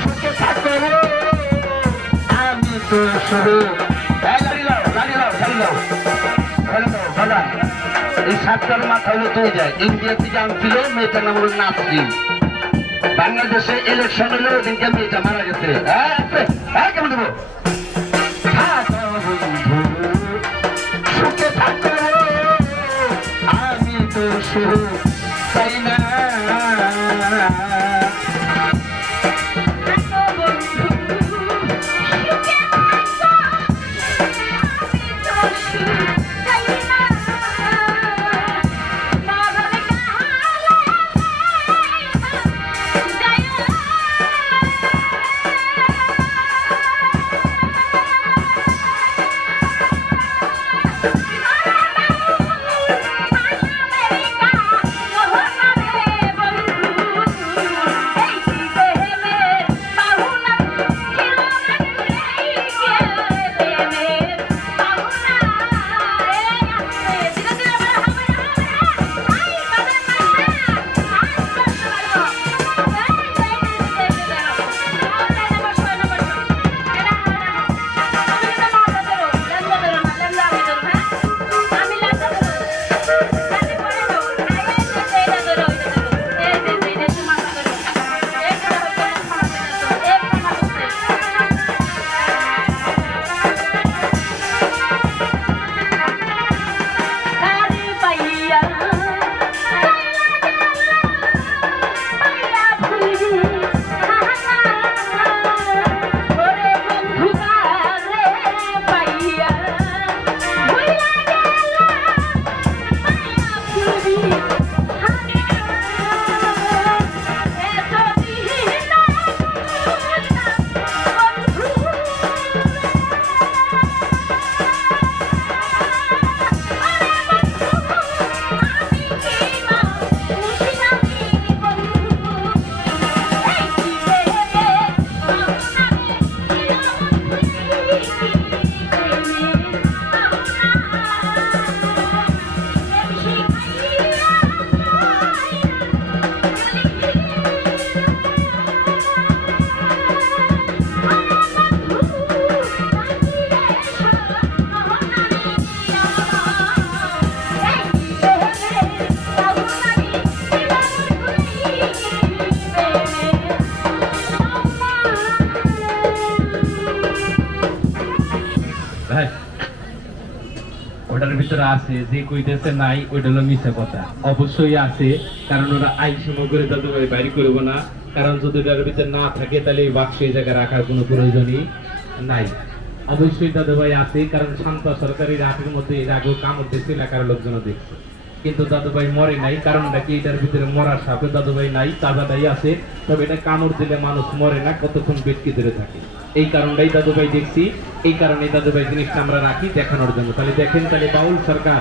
সুখে থাকো আমি তো শুধু এই সাতটার মাথা হলো তো যায় ইন্ডিয়া থেকে আনছিল মেয়েটার নাম হলো নাসরিন বাংলাদেশে ইলেকশন হলো ওদিনকে মেয়েটা মারা গেছে হ্যাঁ কেমন দেবো সুখে থাকো আমি তো শুধু চাই না ওটার ভিতরে আছে যে কইতেছে নাই ওইটা হলো মিথ্যা কথা অবশ্যই আছে কারণ ওরা আইন সময় করে দাদু ভাই বাইরে করবো না কারণ যদি ওটার ভিতরে না থাকে তাহলে এই বাক্স এই জায়গায় রাখার কোনো প্রয়োজনই নাই অবশ্যই দাদু ভাই আছে কারণ শান্ত সরকারি রাতের মধ্যে এর আগেও কামড় দিচ্ছে এলাকার লোকজন দেখছে কিন্তু দাদু ভাই মরে নাই কারণটা কি এটার ভিতরে মরার সাথে দাদু ভাই নাই তাজাটাই আছে তবে এটা কামড় দিলে মানুষ মরে না কতক্ষণ বেটকে ধরে থাকে এই কারণটাই দাদু ভাই দেখছি এই কারণে দাদু ভাই জিনিসটা আমরা রাখি দেখানোর জন্য তাহলে দেখেন তাহলে বাউল সরকার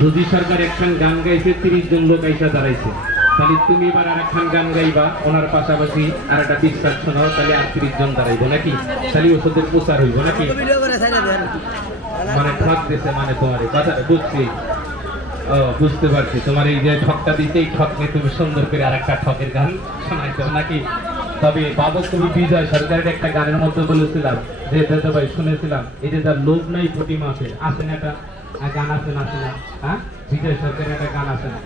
রুজি সরকার একখান গান গাইছে 30 জন লোক আইসা দাঁড়াইছে তাহলে তুমি এবার আর একখান গান গাইবা ওনার পাশাপাশি আর একটা বিশ্বাস শোনাও তাহলে আর 30 জন দাঁড়াইবো নাকি তাহলে ওষুধের প্রচার হইব নাকি মানে ঠক দিছে মানে তোমার কথা বুঝছি বুঝতে পারছি তোমার এই যে ঠকটা দিতে এই ঠক নিয়ে তুমি সুন্দর করে আর একটা ঠকের গান শোনাইছো নাকি তবে বাবক কবি বিজয় সরকারের একটা গানের মধ্যে বলেছিলাম যে দাদা ভাই শুনেছিলাম এই যে তার লোভ নাই প্রতি মাসে আসেন একটা গান আছে না আসে না হ্যাঁ বিজয় সরকারের একটা গান আছে না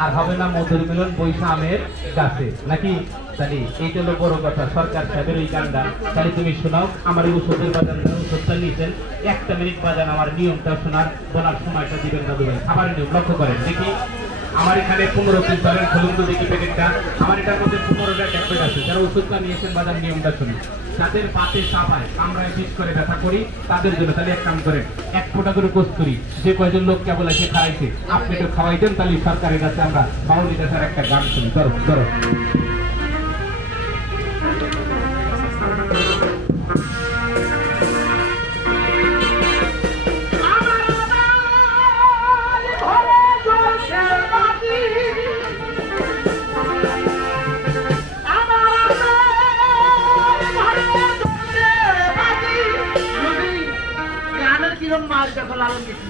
আর হবে না মধুর মিলন বৈশা আমের গাছে নাকি তাহলে এইটা হলো বড় কথা সরকার সাহেবের ওই গানটা তাহলে তুমি শোনাও আমার এই ওষুধের বাজান ওষুধটা নিয়েছেন 1 মিনিট বাজান আমার নিয়মটা শোনার বলার সময়টা দিবেন দাদু ভাই খাবার নিয়ম লক্ষ্য করেন দেখি আমার এখানে 15 পিস ধরেন খুলুন তো দেখি প্যাকেটটা আমার এটার মধ্যে 15টা ট্যাবলেট আছে যারা ওষুধটা নিয়েছেন বাজার নিয়মটা শুনুন যাদের পাতে চাপায় কামড়ায় পিস করে ব্যথা করি তাদের জন্য তাহলে এক কাম করেন 1 ফোঁটা করে কস্তুরি যে কয়জন লোক কেবল এসে খাওয়াইছে আপনি একটু খাওয়াই দেন তাহলে সরকারের কাছে আমরা বাউলি দাসের একটা গান শুনি ধরো ধরো মাছ যখন লালন দিচ্ছি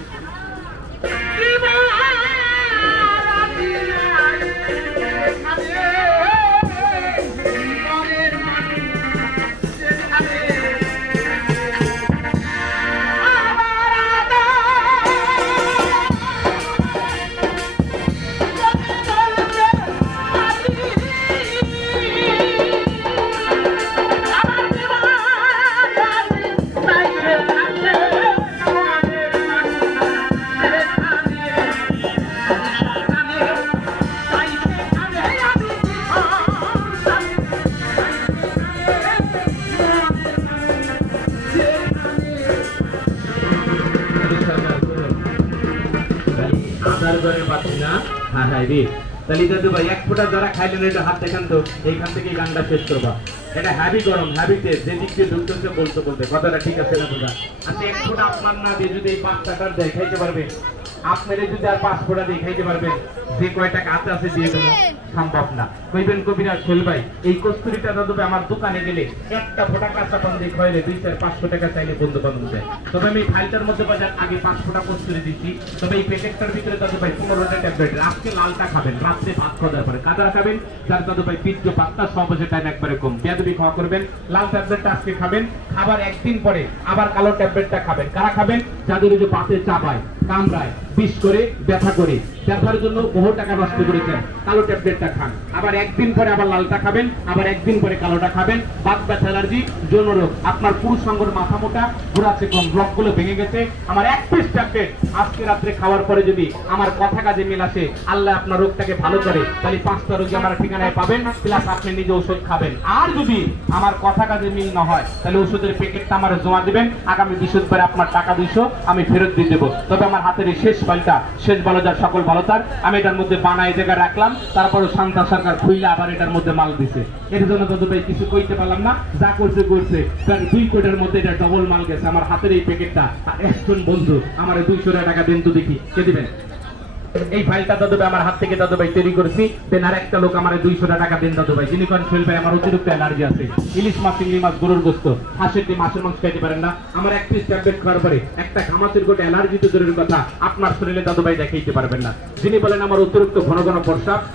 হ্যাঁ রে, তাহলে দাদু ভাই এক ফোঁটা যারা খাইলেন এটা হাত দেখান তো, এইখান থেকে গানটা শেষ করবা। এটা হ্যাভি গরম, হ্যাভিতে যে দিক দিয়ে ঢুকতেছে বলতে বলতে কথাটা ঠিক আছে না দাদা? আচ্ছা এক ফোঁটা আপনার না দিয়ে যদি এই 5 টাকার দেয় খাইতে পারবে, আপনারা যদি আর 5 ফোঁটা দিয়ে খাইতে পারবেন, যে কয়টা কাছে আছে দিয়ে দেবো সম্ভব না। কইবেন কবিরাজ সোহেল ভাই এই কস্তুরিটা দাদু ভাই আমার দোকানে গেলে একটা ফোঁটা কাঁচা পান দিয়ে খাইলে 2-4-500 টাকা চাইলে বন্ধু বান্ধব দেয়। তবে আমি ফাইলটার মধ্যে বাজার আগে 5 ফোঁটা কস্তুরি দিচ্ছি। তবে এই প্যাকেটটার ভিতরে দাদু ভাই 15টা ট্যাবলেট। আজকে লালটা খাবেন, রাত্রে ভাত খাওয়ার পরে কাদা খাবেন, যার দাদু ভাই পিত্ত পাত্তা সবজে টাইম একবারে কম বেয়াদবি খাওয়া করবেন। লাল ট্যাবলেটটা আজকে খাবেন, খাবার একদিন পরে আবার কালো ট্যাবলেটটা খাবেন। কারা খাবেন? যাদের ওই যে পাতে চাপায়, কামড়ায়, বিষ করে, ব্যথা করে, ব্যথার জন্য বহু টাকা নষ্ট করেছেন, কালো ট্যাবলেটটা খান। আবার একদিন পরে আবার লালটা খাবেন, আবার একদিন পরে কালোটা খাবেন। বাত ব্যথা, অ্যালার্জি, যৌন রোগ, আপনার পুরুষ সঙ্গর মাথা মোটা, ঘোরাচ্ছে কম, ব্লকগুলো ভেঙে গেছে, আমার এক পিস ট্যাবলেট আজকে রাত্রে খাওয়ার পরে যদি আমার কথা কাজে মিল আসে, আল্লাহ আপনার রোগটাকে ভালো করে, তাহলে 5টা রোগী আমার ঠিকানায় পাবেন, প্লাস আপনি নিজে ওষুধ খাবেন। আর যদি আমার কথা কাজে মিল না হয়, তাহলে ওষুধের প্যাকেটটা আমার জমা দিবেন, আগামী বৃহস্পতিবার আপনার টাকা 200 আমি ফেরত দিয়ে দেবো। তবে আমার হাতের এই শেষ ফাইলটা, শেষ ভালো যার সকল ভালো তার, আমি এটার মধ্যে বানাই জায়গা রাখলাম, তারপরে শান্তা সরকার খুইলে আবার এটার মধ্যে মাল দিছে। এর জন্য দাদু ভাই কিছু কইতে পারলাম না, যা করছে করছে, তার 2 কোটির মধ্যে এটা ডবল মাল গেছে আমার হাতের এই প্যাকেটটা। আর একজন বন্ধু আমার 200 টাকা দেন তো দেখি, কে দিবেন? এই ফাইলটা দাদু ভাই আমার হাত থেকে দাদু ভাই তৈরি করেছি, দেন আর একটা লোক আমার 200 টাকা দেন দাদু ভাই, যিনি কোন সোহেল ভাই আমার অতিরিক্ত অ্যালার্জি আছে, ইলিশ মাছ, চিংড়ি মাছ, গরুর গোস্ত, হাঁসের ডিম, মাছের মাংস খাইতে পারেন না, আমার 1 পিস ট্যাবলেট খাওয়ার পরে একটা ঘামাচের গোটে অ্যালার্জি তো দূরের কথা আপনার শরীরে দাদু ভাই দেখাইতে পারবেন না। যিনি বলেন আমার অতিরিক্ত ঘন ঘন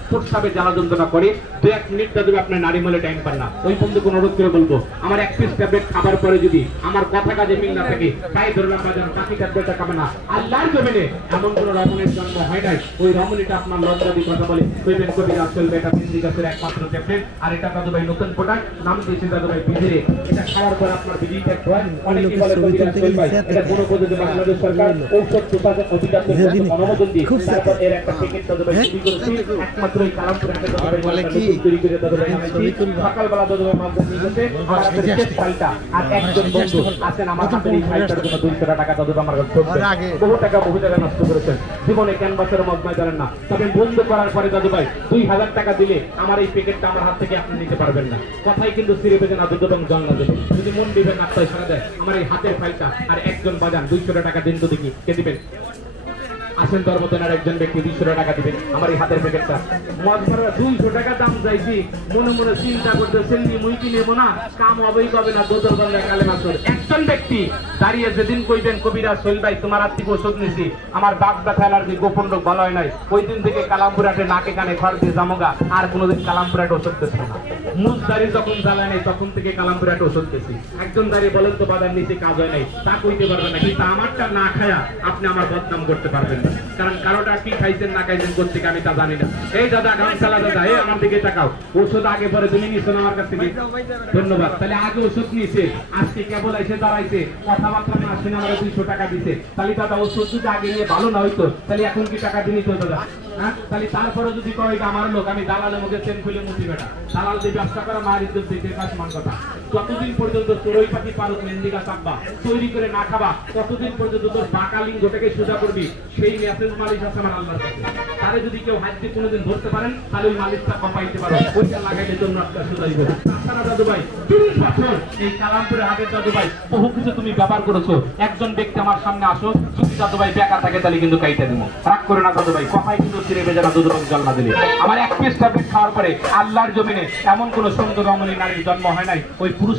প্রস্রাবে জ্বালা যন্ত্রণা করে, 2-1 মিনিট দাদু ভাই আপনার নারী মলে টাইম পান না, ওই বন্ধু কোনো অনুরোধ করে বলবো আমার 1 পিস ট্যাবলেট খাবার পরে যদি আমার কথা কাজে মিল না থাকে, তাই ধরলাম বাজার বাকি ট্যাবলেটটা খাবে না। আল্লাহর জমিনে এমন কোন রমণের জন্ম হয় নাই, ওই রমণী আপনার লজ্জা দিয়ে কথা বলে, কইবেন কবিরাজ সোহেল ভাই এটা বিন্দি গাছের একমাত্র ট্যাবলেট। আর এটা দাদু ভাই নতুন প্রোডাক্ট, নাম দিয়েছে দাদু ভাই বিজিরে। এটা খাওয়ার পর আপনার বিজি ট্যাগ হয়, অনেকেই বলে কবিরাজ সোহেল ভাই এটা কোন পদ্ধতি বাংলাদেশ সরকার ঔষধ অধিদপ্তর অনুমোদন দিয়ে তারপর এর একটা প্যাকেট দাদু ভাই তৈরি করেছে, একমাত্র এই কালামপুর হাটে দাদু ভাই বলে কি তৈরি করে দাদু ভাই আনাইছি। সকালবেলা দাদু ভাই মাল দিয়ে গেছে আর আপনার শেষ ফাইলটা। আর একজন বন্ধু আছেন আমার হাতে এই ফাইলটার জন্য 200 টাকা দাদু ভাই আমার কাছে বহু টাকা নষ্ট করেছেন, জীবনে ক্যানভাসের মধ্যে জানেন না। তবে বন্ধ করার পরে দাদু ভাই 2000 টাকা দিলে আমার এই প্যাকেটটা আমার হাত থেকে আপনি নিতে পারবেন না। কথাই কিন্তু সিরে বেজে না, দুধ এবং জল না দেবে, যদি মন দিবেন আত্মায় সারা দেয় আমার এই হাতের ফাইলটা। আর একজন বাজান 200 টাকা দিন তো দেখি, কে দিবেন? আসেন তোর মতন আর একজন ব্যক্তি 200 টাকা দিবেন আমার এই হাতের প্যাকেটটা। মদ ভরা 200 টাকা দাম চাইছি, মনে মনে চিন্তা করতেছেন মুই কি নেবো না, কাম হবেই পাবে না, দোদর বাংলা কালে মাসর। একজন ব্যক্তি দাঁড়িয়ে যেদিন কইবেন কবিরাজ সোহেল ভাই তোমার হাত থেকে ওষুধ নিছি, আমার বাত ব্যথা, অ্যালার্জি, গোপন রোগ ভালো হয় নাই, ওই দিন থেকে কালামপুরাটে নাকে কানে খড় দিয়ে জামোগা, আর কোনোদিন কালামপুরাটে ওষুধ দিচ্ছি না। মুখ দাঁড়িয়ে যখন জ্বালায় নাই তখন থেকে কালামপুরাটে ওষুধ দিচ্ছি। একজন দাঁড়িয়ে বলেন তো বাজার নিচে কাজ হয় নাই, তা কইতে পারবেন না, কিন্তু আমারটা না খায়া আপনি আমার বদনাম করতে পারবেন না, কারণ কারোটা কি খাইছেন না খাইছেন করতে আমি তা জানি না। এই দাদা গামছালা দাদা, এই আমার দিকে তাকাও, ওষুধ আগে পরে তুমি নিছো না আমার কাছ থেকে? ধন্যবাদ। তাহলে আগে ওষুধ নিয়েছে, আজকে কেবল এসে দাঁড়াইছে, কথাবার্তা না শুনে আমার 200 টাকা দিছে। তাহলে দাদা ওষুধ যদি আগে নিয়ে ভালো না হইতো, তাহলে এখন কি টাকা দিনই তো দাদা? হ্যাঁ, তাহলে তারপরে যদি কয় আমার লোক, আমি দালালের মুখে চেন খুলে মুতি বেটা, দালাল দিয়ে ব্যবসা করা মার ইজ্জত দিতে কাশমান কথা। যতদিন পর্যন্ত চড়ুই পাখি পারত লেন্ডিকা চাপবা, তৈরি করে না খাবা, ততদিন পর্যন্ত তোর বাঁকালিং গোটাকে সোজা করবি, সেই মেসেজ মালিশ আছে আমার আল্লাহর কাছে। তারে যদি কেউ হাত দিয়ে কোনোদিন ধরতে পারেন, তাহলে ওই মালিশটা কপাইতে পারো, ওইটা লাগাইলে জন্য একটা সোজা দিবে। তাছাড়া দাদু ভাই 30 বছর এই কালামপুরে হাটের দাদু ভাই বহু কিছু তুমি ব্যবহার করেছো। একজন ব্যক্তি আমার সামনে আসো, যদি দাদু ভাই বেকার থাকে তাহলে কিন্তু কাইটা দিব, রাগ করে না দাদু ভাই, কথাই কিন্তু ছিঁড়ে বেজারা দুধ রং জল না দিলে। আমার 1 পিস ট্যাবলেট খাওয়ার পরে আল্লাহর জমিনে এমন কোন সুন্দর রমণী নারীর জন্ম হয় নাই, ওই পুরুষ